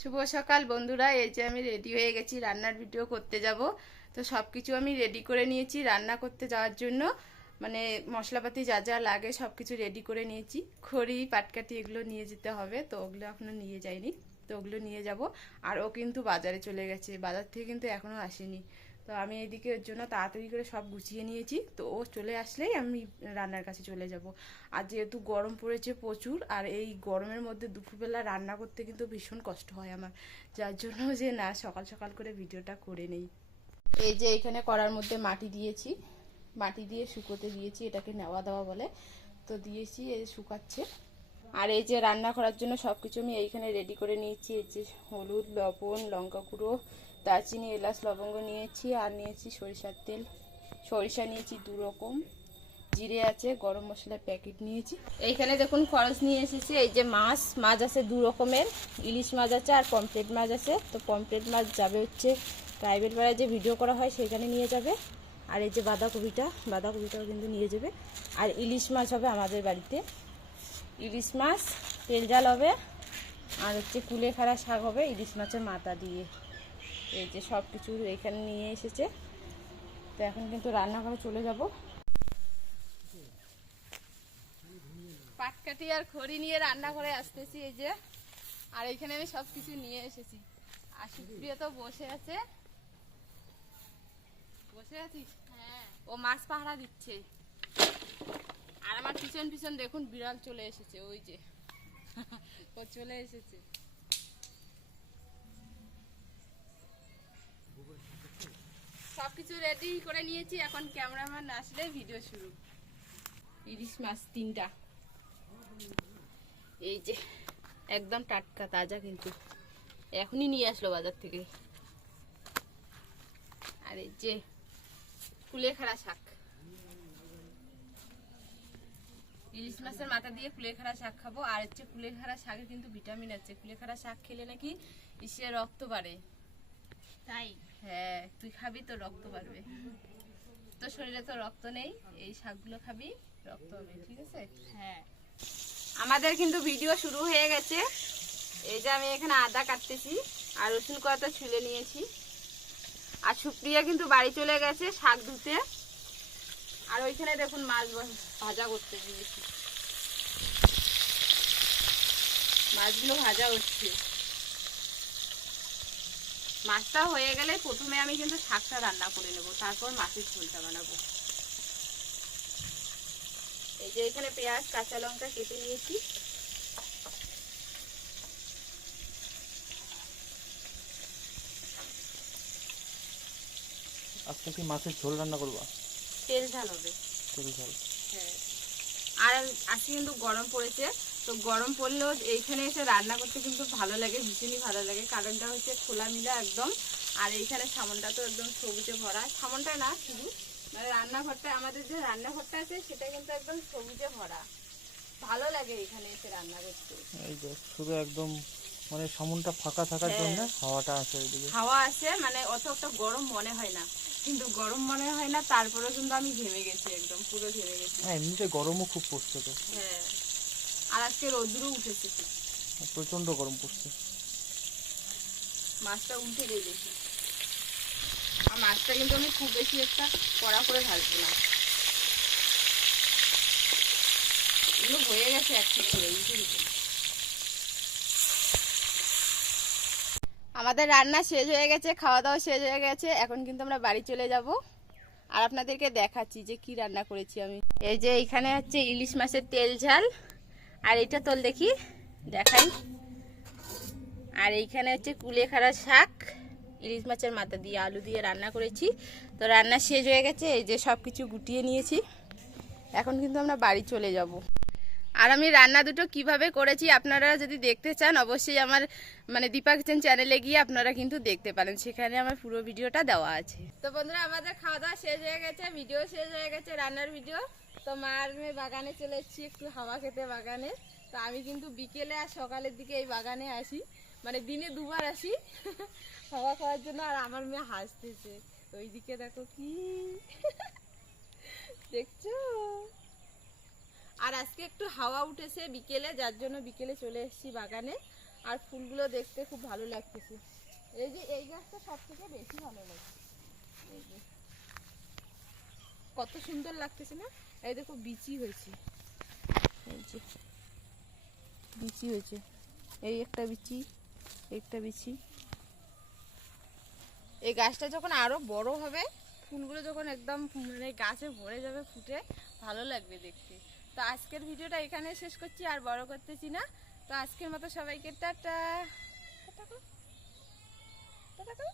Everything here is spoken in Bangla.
শুভ সকাল বন্ধুরা, এই যে আমি রেডি হয়ে গেছি রান্নার ভিডিও করতে যাব। তো সব কিছু আমি রেডি করে নিয়েছি রান্না করতে যাওয়ার জন্য। মানে মশলাপাতি যা যা লাগে সব কিছু রেডি করে নিয়েছি। খড়ি পাটকাঠি এগুলো নিয়ে যেতে হবে, তো ওগুলো এখনো নিয়ে যাইনি, তো ওগুলো নিয়ে যাব। আর ও কিন্তু বাজারে চলে গেছে, বাজার থেকে কিন্তু এখনো আসেনি। তো আমি এইদিকে ওর জন্য তাড়াতাড়ি করে সব গুছিয়ে নিয়েছি, তো ও চলে আসলেই আমি রান্নার কাছে চলে যাব। আর যেহেতু গরম পড়েছে প্রচুর, আর এই গরমের মধ্যে দুপুরবেলা রান্না করতে কিন্তু ভীষণ কষ্ট হয় আমার, যার জন্য যে না সকাল সকাল করে ভিডিওটা করে নেই। এই যে এখানে কড়ার মধ্যে মাটি দিয়েছি, মাটি দিয়ে শুকোতে দিয়েছি, এটাকে নেওয়া দেওয়া বলে। তো দিয়েছি, এই শুকাচ্ছে। আর এই যে রান্না করার জন্য সব কিছু আমি এইখানে রেডি করে নিয়েছি। এই যে হলুদ, লবণ, লঙ্কা গুঁড়ো, দারচিনি, এলাচ, লবঙ্গ নিয়েছি। আর নিয়েছি সরিষার তেল, সরিষা নিয়েছি 2 রকম, জিরে আছে, গরম মশলার প্যাকেট নিয়েছি। এইখানে দেখুন খরচ নিয়ে এসেছি। এই যে মাছ আছে 2 রকমের, ইলিশ মাছ আছে আর পমফ্রেট মাছ আছে। তো পমফ্রেট মাছ যাবে হচ্ছে প্রাইভেট বেলায় যে ভিডিও করা হয় সেখানে নিয়ে যাবে। আর এই যে বাঁধাকপিটাও কিন্তু নিয়ে যাবে। আর ইলিশ মাছ হবে আমাদের বাড়িতে, ইলিশ মাছ তেল ঝাল হবে। আর হচ্ছে কুলেখাড়া শাক হবে ইলিশ মাছের মাথা দিয়ে। এই যে সব কিছু এখানে নিয়ে এসেছে। তো এখন কিন্তু রান্নাঘরে চলে যাব। পাটকাঠি আর খড়ি নিয়ে রান্না করে আসতেছি। এই যে, আর এখানে আমি সব কিছু নিয়ে এসেছি। আর সুপ্রিয়া তো বসে আছে। বসে আছিস? হ্যাঁ, ও মাছ পাহারা দিচ্ছে। আর আমার পিছন পিছন দেখুন বিড়াল চলে এসেছে, ওই যে ও চলে এসেছে। সবকিছু রেডি করে নিয়েছি, এখন ক্যামেরাম্যান আসলে ভিডিও শুরু। ইলিশ মাছ 3টা, এই যে একদম টাটকা তাজা, কিন্তু এখনই নিয়ে আসলো বাজার থেকে। আর এই যে কুলেখাড়া শাক, ইলিশ মাছের মাথা দিয়ে কুলেখাড়া শাক খাবো। আর হচ্ছে কুলেখাড়া শাকে কিন্তু ভিটামিন আছে, কুলেখাড়া শাক খেলে নাকি ইসে রক্ত বাড়ে। তাই? হ্যাঁ, তুই খাবি তো রক্ত বাড়বে। তোর শরীরে তো রক্ত নেই, এই শাকগুলো খাবি, রক্ত হবে, ঠিক আছে? হ্যাঁ। আমাদের কিন্তু ভিডিও শুরু হয়ে গেছে। এই যে আমি এখানে আদা কাটতেছি আর রসুন কয়েকটা ছুলে নিয়েছি। আর সুপ্রিয়া কিন্তু বাড়ি চলে গেছে শাক ধুতে। আর ওইখানে দেখুন মাছ ভাজা করতে দিয়েছি, মাছগুলো ভাজা হচ্ছে। মাছটা হয়ে গেলে প্রথমে আমি কিন্তু শাকটা রান্না করে নেব, তারপর মাছের ঝোলটা বানাবো। এই যে এখানে পেঁয়াজ কাঁচা লঙ্কা কেটে নিয়েছি। আজকে কি মাছের ঝোল রান্না করবা? তেল ঝাল হবে। তেল ঝাল? হ্যাঁ। আর আজকে কিন্তু গরম পড়েছে, তো গরম পড়লেও এইখানে এসে রান্না করতে কিন্তু ভালো লাগে, ভীষণই ভালো লাগে। কারণটা হচ্ছে খোলামেলা একদম। আর এইখানে সামনটা তো একদম সবুজে ভরা, সামনটা না শুধু মানে রান্নাঘরটা, আমাদের যে রান্নাঘরটা আছে সেটা কিন্তু একদম সবুজে ভরা। ভালো লাগে এখানে এসে রান্না করতে। এই যে শুধু একদম মানে সামনটা ফাঁকা থাকার জন্য হাওয়াটা আছে এইদিকে। হাওয়া আছে, মানে অত একটা গরম মনে হয় না, কিন্তু গরম মনে হয় না, তারপরেও কিন্তু আমি ঘেমে গেছি, একদম পুরো ঘেমে গেছি। হ্যাঁ, এমনিতে গরমও খুব পড়ছে তো। হ্যাঁ, আর আজকে রোদ্রও উঠেছে, প্রচন্ড গরম পড়ছে। মাছটা উঠে দিয়ে দেখি। আর মাছটা কিন্তু আমি খুব বেশি একটা কড়া করে ভাজবো না, এগুলো হয়ে গেছে এক ঠিক করে উঠে দিতে। আমাদের রান্না শেষ হয়ে গেছে, খাওয়া দাওয়া শেষ হয়ে গেছে, এখন কিন্তু আমরা বাড়ি চলে যাব। আর আপনাদেরকে দেখাচ্ছি যে কি রান্না করেছি আমি। এই যে এইখানে হচ্ছে ইলিশ মাছের তেল ঝাল, আর এটা তোল দেখি দেখাই। আর এইখানে হচ্ছে কুলেখাড়া শাক ইলিশ মাছের মাথা দিয়ে আলু দিয়ে রান্না করেছি। তো রান্না শেষ হয়ে গেছে, এই যে সব কিছু গুটিয়ে নিয়েছি, এখন কিন্তু আমরা বাড়ি চলে যাব। আর আমি রান্না দুটো কিভাবে করেছি আপনারা যদি দেখতে চান, অবশ্যই আমার মানে দীপা কিচেন চ্যানেলে গিয়ে আপনারা কিন্তু দেখতে পারেন, সেখানে আমার পুরো ভিডিওটা দেওয়া আছে। তো বন্ধুরা, আমাদের খাওয়া দাওয়া শেষ হয়ে গেছে, ভিডিও শেষ হয়ে গেছে, রান্নার ভিডিও। তো মার মেয়ে বাগানে চলে এসেছি একটু হাওয়া খেতে বাগানে। তো আমি কিন্তু বিকেলে আর সকালের দিকে এই বাগানে আসি, মানে দিনে 2বার আসি হাওয়া খাওয়ার জন্য। আর আমার মেয়ে হাসতেছে, ওইদিকে দেখো কি দেখছো। আর আজকে একটু হাওয়া উঠেছে বিকেলে, যার জন্য বিকেলে চলে এসেছি বাগানে। আর ফুলগুলো দেখতে খুব ভালো লাগতেছে। এই যে এই গাছটা সব থেকে বেশি ভালো লাগে, এই যে কত সুন্দর লাগতেছে না। এই দেখো বিচি হয়েছে, এই যে বিচি হয়েছে, এই একটা বিচি, একটা বিচি। এই গাছটা যখন আরো বড় হবে, ফুলগুলো যখন একদম মানে গাছে ভরে যাবে ফুটে, ভালো লাগবে দেখতে। তো আজকের ভিডিওটা এখানে শেষ করছি, আর বড় করতেছি না। তো আজকের মতো সবাইকে টাটা। টাটা করো, টাটা করো।